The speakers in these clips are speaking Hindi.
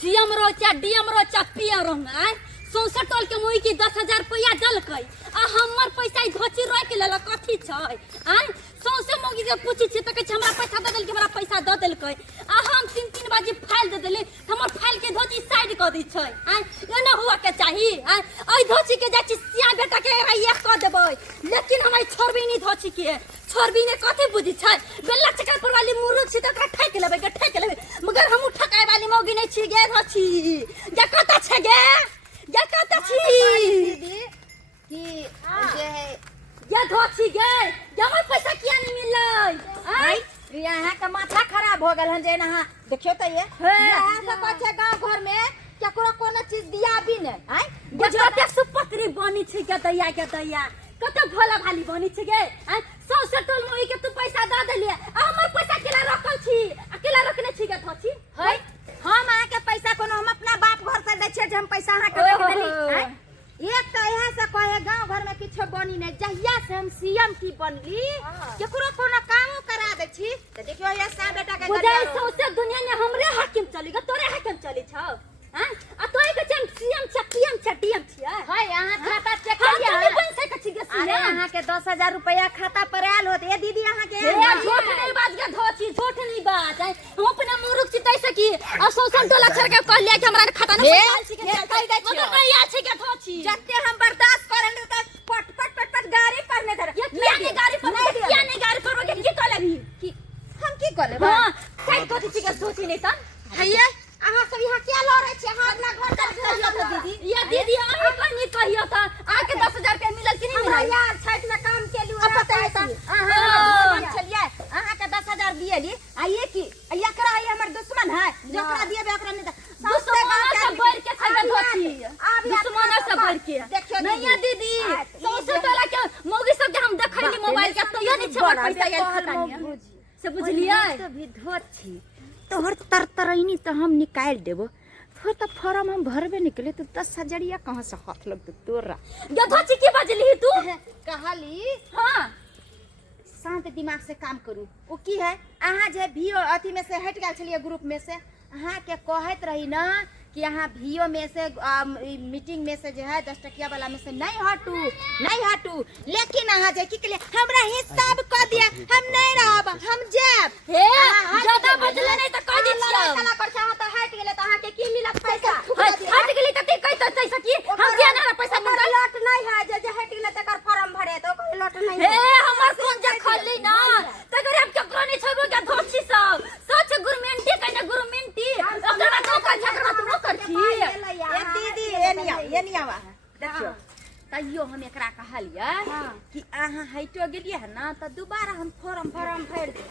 सीएम रो चा डीएम रो चा पीएम रो आय सौंसठ टोल के मुई की 10,000 रुपया दलकै आ हमर पैसा धोची रोक लेला कथी छै आय सौंसे मोगी के पूछी छी त कह हमरा पैसा द देल के हमरा पैसा द देलकै आ हम 3-3 बाजी फाइल दे देली हमर फाइल के धोची साइड क दी छै आय एना हुआ के चाही आय ओइ धोची के जाची सिया बेटा के एक क देबै लेकिन हमर छोरबी नहीं धोची के छोरबी ने कथी बुझी छै बेला चक्कर वाली मुरुख छी त ओकरा ठेक लेबै मगर हम ठकाय वाली मोगी नहीं छी गे धोची जा कत छै गे जा कत छी दीदी कि जे है या धोची गे हमर पैसा किया नहीं मिललै आई यहाँ का माथा खराब हो गल हन जे ना देखियो त ये यहाँ से कछे गांव घर में केकरो कोनो चीज दिया भी नहीं आई कते सुपत्री बनी छै के दैया कते भोला भाली बनी छै गे सौसे टोल मोई के तू पैसा द देलिए आ हमर पैसा केला रखल छी अकेला रखने छी गे धोची है हम अहाँ के पैसा कोनो हम अपना बाप घर से दै छियै जे हम पैसा अहाँ के रख देली आई एक तो यहाँ से कहे गांव घर में किछो बनी नहीं जहिया से हम सीएम की बनली केकरो कोनो काम करा दे छी त देखियो ये सा बेटा के बुझै सौसे दुनिया में हमरे हाकिम चली गे तोरे हाकिम चली छौ हां आ तोय के चम सीएम छ पीएम छ डीएम छियै है यहाँ खाता चेक हम करिए कोन से कछि गे अरे सीएम अहाँ के 10,000 रुपया खाता पर आयल होत ए दीदी अहाँ के झूठ नहीं बात गे धोची झूठ नहीं बात है हम अपना मुरुख छी तैसे की आ सौसन टोला छर के कह लिया कि हमरा खाता न पैसा छी के मगर कहिया छी के धोची जत्ते हम बर्दाश्त करन त पट पट पट पट गाड़ी पर ने धर ये किया नहीं गाड़ी पर किया नहीं गाड़ी पर के की कले भी की हम की कर लेबा हां काई धोची छी के सोची नहीं त हैया अहाँ सब यहाँ क्या लो रहे छे हाथ ना घर तक कहियो त दीदी ये दीदी आके कोई नहीं कहियो त आके 10,000 रुपया मिलल कि नहीं हमरा मिलल यार छठ में काम केलु अब बताइए त। अहाँ चलिए अहाँ के 10,000 दिएली आ ये की एकरा ये हमर दुश्मन है जकरा दिएबे ओकरा नहीं दुश्मन से बढ़ के खगन धोची दुश्मन से बढ़ के देखियो नहीं ये दीदी सौसे टोला के मौगी सब के हम देखैली मोबाइल के तो ये नहीं छबर पैसा आयल खाता नहीं से बुझलिए तो भी धोत छी तोहर तरतरैनी तो हम निकाल देबो फिर तो फॉर्म हम भरबे निकले तो 10,000 कहां से हाथ लग तो तोरा ये धोची की बजली तू कहली हां शांत दिमाग से काम करू ओ की है अहाँ जे भी अथी में से हट गेल छलिए ग्रुप में से अहाँ के कहत रही ना कि अहाँ भीओ में से मीटिंग में से जो है 10 टकिया वाला में से नहीं हटू लेकिन अहाँ जे की के लिए हमरा हिसाब क दिया हम नहीं रहब हम जेब हे ज्यादा बजले नहीं त कह दी छियै कला पर चाह त हट गेले त अहाँ के की मिलत पैसा हट गेली त कह त तैसे की हम दिया ना पैसा ओकर लॉट नहीं है जे हट गेले तकर फॉर्म भरे त ओकर लॉट नहीं हे हमर कोन जे खल्ली ना तकर हम केकरो नहीं छोड़बो के धोची सब सच गुरमेंटी कहने गुरमेंटी ओकरा तो का झगड़ा तू कर छी ए दीदी ये नहीं आवा देखियो तइयो हम एकरा कहलिए कि अहाँ हटो गेलिए है ना त दोबारा हम फॉर्म भर दे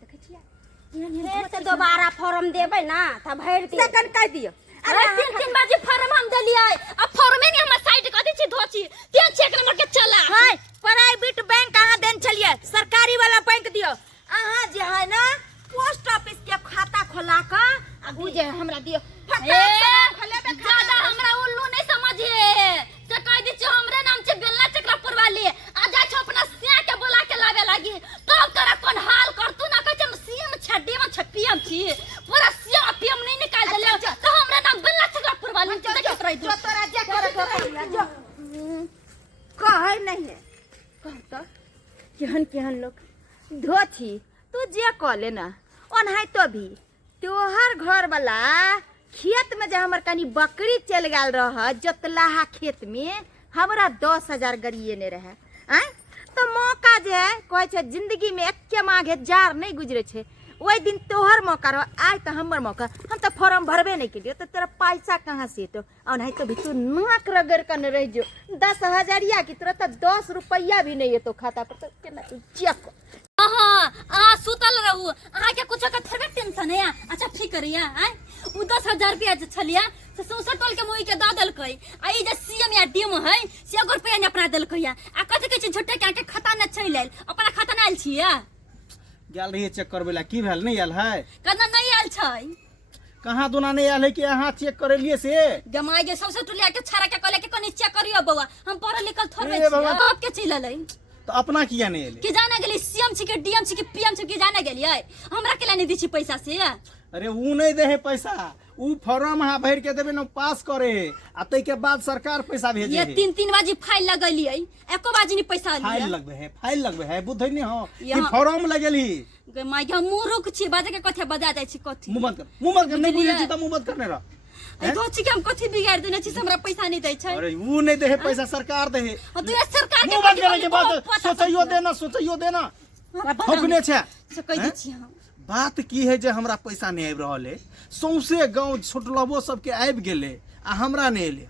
देखै छियै से दोबारा फॉर्म देबै ना त भर दे सेकंड कह दियो अरे 3 बाजी फॉर्म हम देलिए अब फॉर्मे नहीं हमर साइड कथि छी धोची तें चेक नंबर के चला हाय प्राइवेट बैंक अहाँ देन छलिए सरकारी वाला बैंक दियो अहाँ जे है ना पोस्ट ऑफिस के खाता खोला क उ जे हमरा दियो ज्यादा हमरा उल्लू नहीं समझे से कह दी छ हमरे नाम छे बेलना चक्रपुर वाली आ जा छ अपना सिया के बुला के लावे लागी तब तोरा कोन हाल करतू ना कह सीएम छड्डी में छपीएम छी पूरा सीएम पीएम नहीं निकाल देले तो हमरे नाम बेलना चक्रपुर वाली के देखत रही जो तोरा जे करे जो कहे नहीं है कह तो केहन लोग धोती तू जे कह लेना ओनहाई तो भी तोहर घर वाला खेत में जो हमर कनी बकरी चल गल रह जोतलाहा खेत में हमरा 10,000 गरिए ने रहे आय तो मौका जे है कहे छे जिंदगी में एक्के माघे जार नहीं गुजरे छे ओई दिन तोहर मौका रह आय तो हमर मौका हम तो फॉर्म भरबे नहीं के लिए तो तेरा पैसा कहाँ से तो और नहीं तो भी तू नाक रगड़ कर रह जो 10,000 की तरह तो 10 रुपया भी नहीं है तो खाता पर तो केना चेक हां आ सुतल रहू अहा के कुछ का थरबे टेंशन है अच्छा फिकर है आय उ 10,000 रुपया जे छलिया से 64 टोल के मोई के द देलकै आ ई जे सीएम या डीएम है से 1 रुपया ने अपना देलकै आ कथि कहै छै झुट्टे के खाता न छै लेल अपना खाता न आइल छियै गेल रही चेक करबेला की भेल नहीं आयल है कना नहीं आइल छै कहाँ दोना नहीं आयल है कि अहाँ चेक करे लिए से जमाई जे सबसे टुलिया के छाड़ा के कहले के कनी चेक करियो बौआ हम पढ़ल लिखल थोड़बे ए छी बाबा। आप के चिललै तो अपना किया नहीं आयल कि जाने गेली सीएम छी के डीएम छी के पीएम छी के जाने गेलियै हमरा केला नहीं दी छी पैसा से अरे ऊ नहीं दे है पैसा, ऊ फॉर्म हाँ भर के देवे ना पास करे आ तै के बाद सरकार पैसा भेजे ये है। 3 बाजी फाइल लगलिए, एको बाजी नहीं पैसा फाइल लिया। लगबे है बुझ नहीं हो कि यहाँ- फॉर्म लगेली। गे माय हम मूर्ख छी, बाजे के कथे बजा जाय छी कथी। मुंह बंद कर नहीं बुझलियै? बुझे छी त मुंह बंद करने रह। ए दोची के हम कथी बिगाड़ देने छी से हमरा पैसा नहीं दै छै। अरे ऊ नहीं दे है पैसा, सरकार दे है। और तू ये सरकार के मुंह बंद करे कथी के बोली, बाद पता सोचइयो देना ठोकने छे। से कह दै छी हम। बात की है जे हमरा पैसा नहीं आबि रहल है, सौंसे गांव छोटलबो सबके आबि गेले आ हमरा नहीं एले।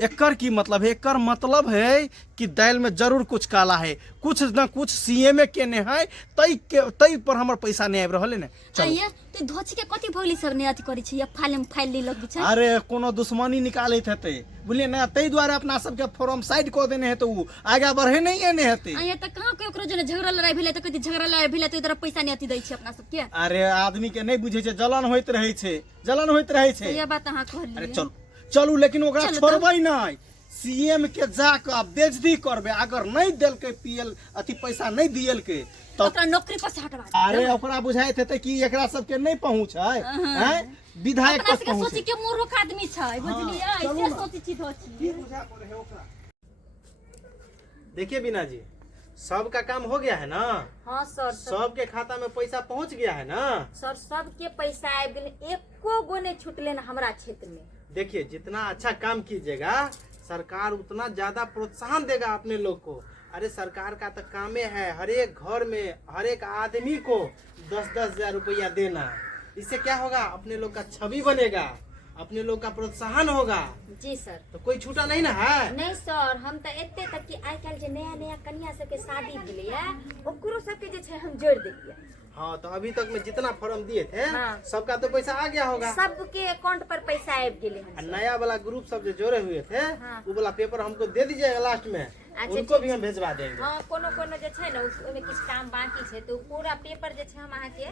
एकर की मतलब है? एकर मतलब है कि दाल में जरूर कुछ काला है, कुछ न कुछ सीएम केने है, तई पर हमर पैसा नहीं आबि रहल है ने। चलो ये तू धोची के कथी भौली सब ने अथी करै छी, या फाइल में फाइल ले लग छै। अरे कोनो दुश्मनी निकालैत हेतै बुझलिए ना, तई द्वारा अपना सबके फॉर्म साइड कऽ देने हेतै, ऊ आगे बढ़े नहीं एने हेतै। ये त कहां के ओकरो जने झगड़ा लड़ाई भेलै त कथी झगड़ा लड़ाई भेलै त इधर पैसा नहीं अथी दै छी अपना सब के। अरे आदमी के नहीं बुझे छै, जलन होइत रहे छै। ये बात अहाँ कहलिए। अरे चलू लेकिन ओकरा चलू छोड़बै नहीं, सीएम के जाके आप बेइज्जती करबे। अगर नहीं देलकै पीएल अथी पैसा नहीं दियलकै तो ओकरा नौकरी पर से हटवा दे। अरे ओकरा बुझाइत हेतै कि एकरा सबके नहीं पहुँच है, हैं विधायक अपना तक सबके पहुँच सोची के मूर्ख आदमी छै, बुझलियै? चलू ऐसे ना। सोची छी धोची। देखिए बीना जी, सबका काम हो गया है ना? हाँ सर, सबके खाता में पैसा पहुंच गया है ना? सर सबके पैसा आबि गेलै, एको गो नहीं छुटले ना हमरा क्षेत्र में। देखिए जितना अच्छा काम कीजिएगा सरकार उतना ज्यादा प्रोत्साहन देगा अपने लोग को। अरे सरकार का तो कामे है हर एक घर में हर एक आदमी को 10-10 हजार रुपया देना। इससे क्या होगा? अपने लोग का छवि बनेगा, अपने लोग का प्रोत्साहन होगा। जी सर। तो कोई छूटा नहीं ना है? नहीं सर, हम तो एते तक कि आइ काल्हि जे नया नया कन्या सबके शादी भेलैया ओकरो सबके जे छै हम जोड़ देलियै। हाँ तो अभी तक में जितना फॉर्म दिए थे हाँ। सबका तो पैसा आ गया होगा। सबके अकाउंट पर पैसा आबि गेलै हन और सर। नया वाला ग्रुप सब जो जोड़े हुए थे हाँ। वो वाला पेपर हमको दे दीजिएगा लास्ट में, उनको भी हम भेजवा देंगे। हाँ कोनो कोनो जे छै ना ओहिमे किछु काम बाकी छै तो पूरा पेपर जे छै हम अहाँके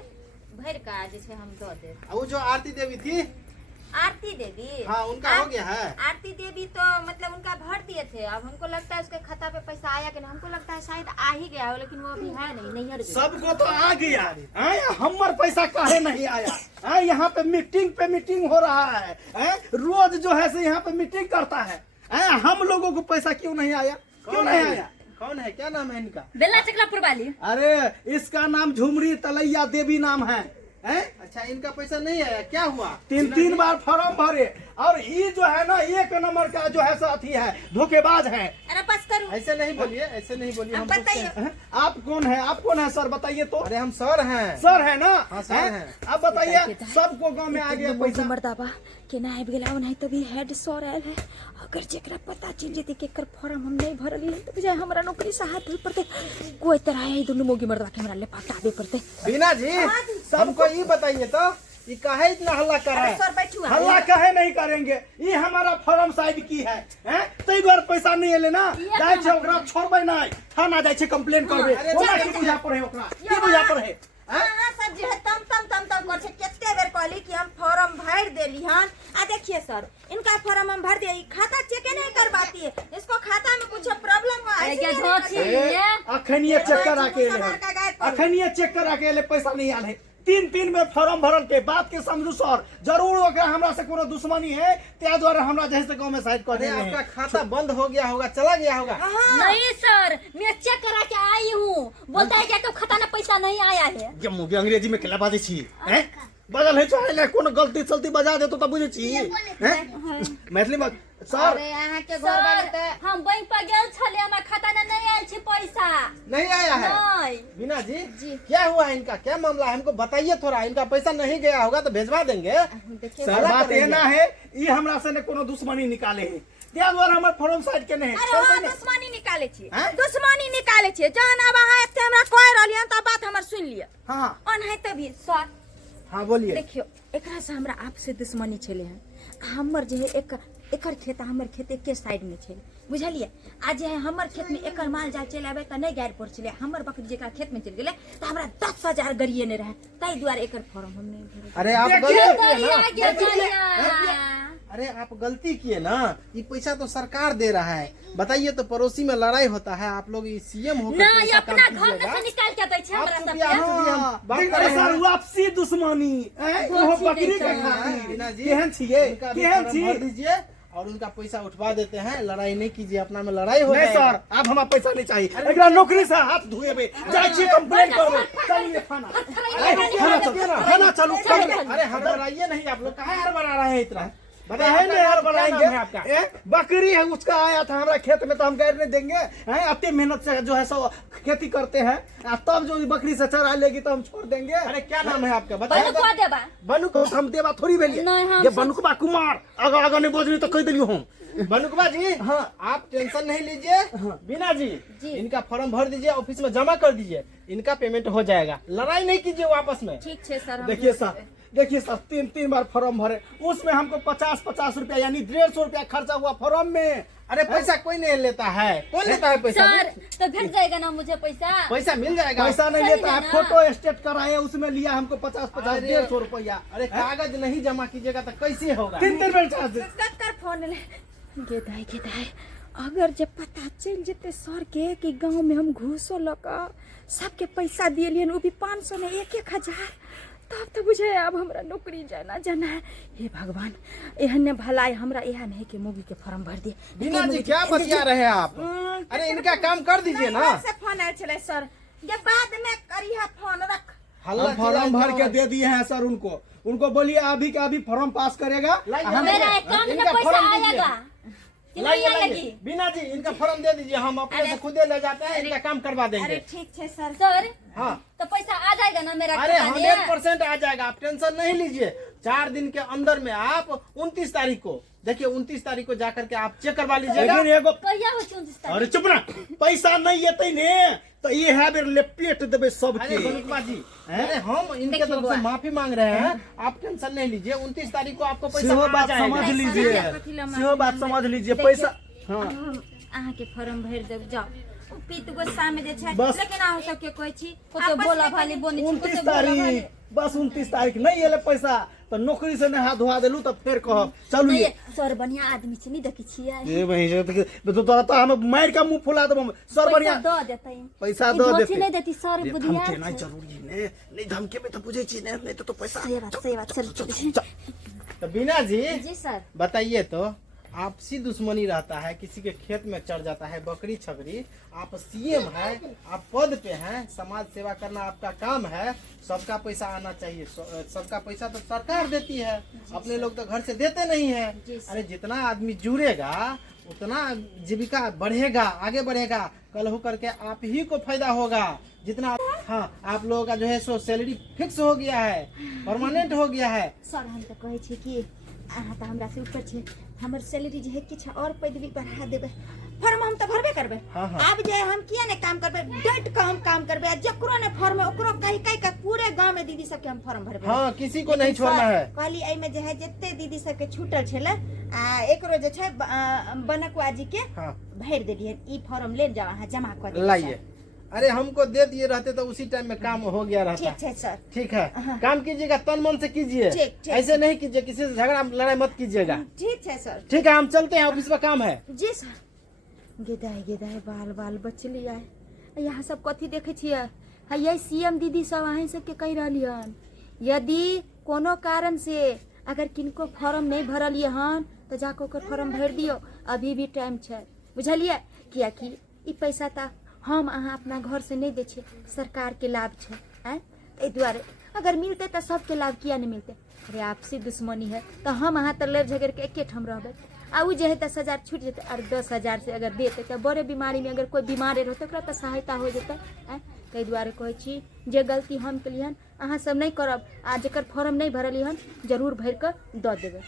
भरि कऽ जे छै हम दऽ देब। और वो जो आरती देवी थी, आरती देवी, हाँ उनका हो गया है। आरती देवी तो मतलब उनका भर दिए थे, अब हमको लगता है उसके खाता पे पैसा आया कि नहीं, हमको लगता है शायद आ ही गया हो, लेकिन वो अभी है नहीं हर सबको तो आ गया, हमर पैसा काहे नहीं आया? यहाँ पे मीटिंग हो रहा है, रोज जो है से यहाँ पे मीटिंग करता है, हम लोगों को पैसा क्यों नहीं आया? क्यों नहीं आया? कौन है, क्या नाम है इनका? बेला चकलापुर वाली। अरे इसका नाम झुमरी तलैया देवी नाम है, अच्छा इनका पैसा नहीं आया, क्या हुआ? 3 बार फॉर्म भरे, और ये जो है ना 1 नंबर का जो है साथी है, धोखेबाज है। अरे बस करो। ऐसे नहीं बोलिए, ऐसे नहीं बोलिए। हम बताइए। आप कौन है सर बताइए तो? अरे हम सर हैं। सर है ना? हाँ, सर हैं। आप बताइए, सबको गांव में आ गया पैसा। मर्दाबा केना आबि गेला ओनाहि तो भी हेड सर आयल है, अगर जेकरा पता चल जेतै कि एकर फॉर्म हम नहीं भरलिए तो बुझाय हमरा नौकरी से हाथ धोइ पड़तै। कोई तरह है दुनू मोगी मर्दा के हमरा ले पटाबे पड़तै। बीना जी हमको ये बताइए तो ये काहे इतना हल्ला कर रहा है? सर बैठू हल्ला काहे नहीं करेंगे? ये हमारा फॉर्म साइड की है, तई बार पैसा नहीं एले ना, जाय छै ओकरा छोड़बै नहीं, थाना जाय छै कंप्लेन करबे। अरे ओकरा जा, की जा, बुझा पड़े ओकरा? की बुझा पड़े? हां सर जी तम कर छै, केते बेर कहली कि हम फॉर्म भर देली हन। आ देखिए सर इनका फॉर्म हम भर दिए, खाता चेक नहीं करवाती है, इसको खाता में कुछ प्रॉब्लम हुआ है क्या धोची ए, अखन ये चेक करा के एले हैं। अखन ये चेक करा के एले, पैसा नहीं आल है। 3 में फॉर्म भरल के बात के समझू सर, जरूर ओकरा हमरा से कोनो दुश्मनी है, त्या द्वारा हमरा जैसे गांव में साइड कर अरे देने आपका हैं। खाता बंद हो गया होगा, चला गया होगा। नहीं सर, मैं चेक करा के आई हूँ। बोलता है कि खाता में पैसा नहीं आया है। जे मुगे अंग्रेजी में केला बाजे छी, हैं? बगल है चाहे कोनो गलती चलती बजा दे तो बुझे छी, हैं? मैथिली में सर अरे यहाँ के घर वाले सर तो हम बैंक पर गेल छले, हमरा खाता में नहीं आयल छै पैसा। नहीं आया है? नहीं। बीना जी क्या हुआ है इनका, क्या मामला है? हमको बताइए थोड़ा। इनका पैसा नहीं गया होगा तो भेजवा देंगे। सर बात ये ना है, ये हमरा से ने कोनो दुश्मनी निकाले है, त्या द्वारा हमर फॉर्म साइड के नहीं अरे हाँ दुश्मनी निकाले छी, हैं? दुश्मनी निकाले छी। जहन अब अहाँ एते हमरा कह रहलियन त बात हमर सुन लिया। हाँ ओन है तभी सर हाँ बोलिए। देखियो एकरा से हमरा आपसे दुश्मनी छले हैं। हमर जे है एकर खेत हमर खेत एके साइड में छे, बुझलिए? आ जे है हमर खेत में एकर माल जाल चले आबे त नहीं गाड़ पड़ छले, हमर बकरी जेकरा खेत में चल गेले त हमरा 10,000 गरिए ने रहे, ताई द्वारा एकर फॉर्म हम नहीं भरे। अरे आप देखिए, गलती किए गलिया ना। के गलिया। अरे आप गलती किए ना, ये पैसा तो सरकार दे रहा है। बताइए तो पड़ोसी में लड़ाई होता है, आप लोग सीएम होकर ना कैसा काम अपना घर में कीजिएगा? से निकाल के दै छै आप हमरा तो सब भी आप तो भी हम बात कर रहे सर हैं। वापसी दुश्मनी ओहो बकरी के खातिर मीना जी, केहन छिए उनका भी केहन फॉर्म छी भर दीजिए और उनका पैसा उठवा देते हैं। लड़ाई नहीं कीजिए, अपना में लड़ाई हो नहीं जाएगा। सर अब हमरा पैसा नहीं चाहिए, एकरा नौकरी से हाथ धुएबे जाय छी कंप्लेंट करबे। चलिए थाना थाना चलू अरे हड़बड़ाइए नहीं, आप लोग काहे हड़बड़ा रहे हैं इतना? बताइए है नहीं यार क्या नाम है बनाएंगे आपका? बकरी है उसका आया था हमारा खेत में तो हम गैर नहीं देंगे हैं। अति मेहनत से जो है सो खेती करते हैं तब जो बकरी से चरा लेगी तो हम छोड़ देंगे। अरे क्या नाम है आपका बताइए बनुकवा तो। देबा बनुक तो हम देवा थोड़ी बेलिए नहीं, हम ये सब- बनुकबा कुमार अगर अगर नहीं बोझली तो कह दिलियो हम। बनुकबा जी, हाँ। आप टेंशन नहीं लीजिए। बीना जी, इनका फॉर्म भर दीजिए, ऑफिस में जमा कर दीजिए, इनका पेमेंट हो जाएगा। लड़ाई नहीं कीजिए आपस में। ठीक है सर। देखिए सर तीन बार फॉर्म भरे, उसमें हमको 50 रुपया यानी 150 रुपया खर्चा हुआ फॉर्म में। अरे पैसा कोई नहीं लेता है, कौन लेता है पैसा? सर तो भेट जाएगा ना मुझे पैसा। पैसा मिल जाएगा। पैसा नहीं सही लेता है, है ना? फोटो स्टेट कराए उसमें लिया हमको 50 अरे, 150 रुपया। अरे कागज नहीं जमा कीजिएगा तो कैसे होगा? तीन बेर चार्ज कर फोन ले गेदाय अगर जब पता चल जेते सर के कि गांव में हम घूसो लगा सबके पैसा दिए वो भी 500 ने 1-1000 तब तो बुझे अब हमरा नौकरी जाना है। हे भगवान एहन भलाई हमरा एहन है कि मूवी के फॉर्म भर दिए। बीना जी क्या बतिया रहे हैं आप? अरे इनका काम कर दीजिए ना। से फोन आए चले सर ये बाद में करिया फोन रख। हल्ला फॉर्म भर के दे दिए हैं सर उनको बोलिए अभी का अभी फॉर्म पास करेगा। मेरा अकाउंट में पैसा आएगा कि नहीं आएगी? बीना जी इनका फॉर्म दे दीजिए, हम अपने से खुदे ले जाते हैं, इनका काम करवा अरे देंगे। ठीक है सर। सर हाँ तो पैसा आ जाएगा ना मेरा अरे खाता में? 100% आ जाएगा, आप टेंशन नहीं लीजिए। 4 दिन के अंदर में आप 29 तारीख को देखिए, 29 तारीख को जाकर के आप चेक करवा लीजिएगा। लेकिन एगो कहिया हो 29 तारीख? अरे चुप ना, पैसा नहीं येते ने तो ये है बेर लेपेट देबे अरे सबके। बनुकबा जी, अरे हम इनके तरफ से माफी मांग रहे हैं, आप टेंशन नहीं लीजिए। 29 तारीख को आपको पैसा सेहो आ बात जाएगा। समझ लीजिए, सेहो बात समझ लीजिए पैसा। हाँ अहाँ के फॉर्म भर देब जाओ पीत गुस्सा में जे छै बस। लेकिन अहाँ सबके कोई छी को तो बोला भाली बोनी छी, को 29 तो बोला भाली। तारीख बस 29 तारीख नहीं एले पैसा तो नौकरी से नहीं हाथ धोआ देलू तब फिर कहब चलू नहीं, ये सर बढ़िया आदमी छी नहीं देखी छियै। ए बहिन तो तोरा तो हम मार का मुंह फुला देब सर पैसा बढ़िया दो देते पैसा ई दो धोती देते नहीं देती सर ये बुधिया धमके नहीं जरूरी ने नहीं धमके में तो बुझे छी नहीं तो पैसा सही बात चल चल तो बीना जी जी सर। बताइए तो, आपसी दुश्मनी रहता है, किसी के खेत में चढ़ जाता है बकरी छकरी। आप सीएम है, आप पद पे हैं, समाज सेवा करना आपका काम है। सबका पैसा आना चाहिए, सबका पैसा तो सरकार देती है, अपने लोग तो घर से देते नहीं है। अरे जितना आदमी जुड़ेगा उतना जीविका बढ़ेगा, आगे बढ़ेगा, कल हो करके आप ही को फायदा होगा। जितना हाँ आप लोगों का जो है सो सैलरी फिक्स हो गया है, परमानेंट हो गया है। सर हम तो कहै छी कि अहाँ तो हमरा से ऊपर छै, हमर सैलरी जे है किछ और पदवी बढ़ा देबै। फॉर्म हम तो भरबे करबै। हाँ, हाँ। अब जे हम किया ने काम करबै डट के हम काम करबै। जकरो ने फॉर्म ओकरो कहि के पूरे गांव में दीदी सबके हम फॉर्म भरबै। हाँ किसी को नहीं छोड़ना है। कहली एहि में जे है जते दीदी सबके छूटल छले एकरो जे छै बनकवा जी के हाँ भर देलिए। ई फॉर्म ले जाओ अहाँ जमा कर दियौ। लाइए। अरे हमको दे दिए रहते तो उसी टाइम में काम हो गया रहता। ठीक है सर। ठीक है, काम कीजिएगा, तन मन से कीजिए, ठीक। ऐसे नहीं कीजिए, किसी से झगड़ा लड़ाई मत कीजिएगा। ठीक है सर। ठीक है, हम चलते हैं, ऑफिस में काम है। जी सर। गेदाय बाल बचली है। यहाँ सब कथी देखे छियै? यही सीएम दीदी सब अहीं सबके कहि रहली हन यदि कोनो कारण से अगर किनको फॉर्म नहीं भरलिए हन तो जाकर ओकर फॉर्म भर दियो, अभी भी टाइम छै बुझलिए। कियाकि ई पैसा ता हम अहाँ अपना घर से नहीं दे छियै, सरकार के लाभ छै एहि दुआरे अगर मिलते तो सबके लाभ किया नहीं मिलते। अरे आपसी दुश्मनी है तो हम अहाँ तो लड़ झगड़ के एके ठाम रहबै। आ उ जे है 10,000 छूट जेते और 10,000 से अगर देते तो बड़े बीमारी में अगर कोई बीमार रहते ओकरा तो सहायता हो जेते। ताहि दुआरे कहै छी जे गलती हम केलिए हन अहाँ सब नहीं करब। आ जकर फॉर्म नहीं भरलिए हन जरूर भर के दऽ देबै।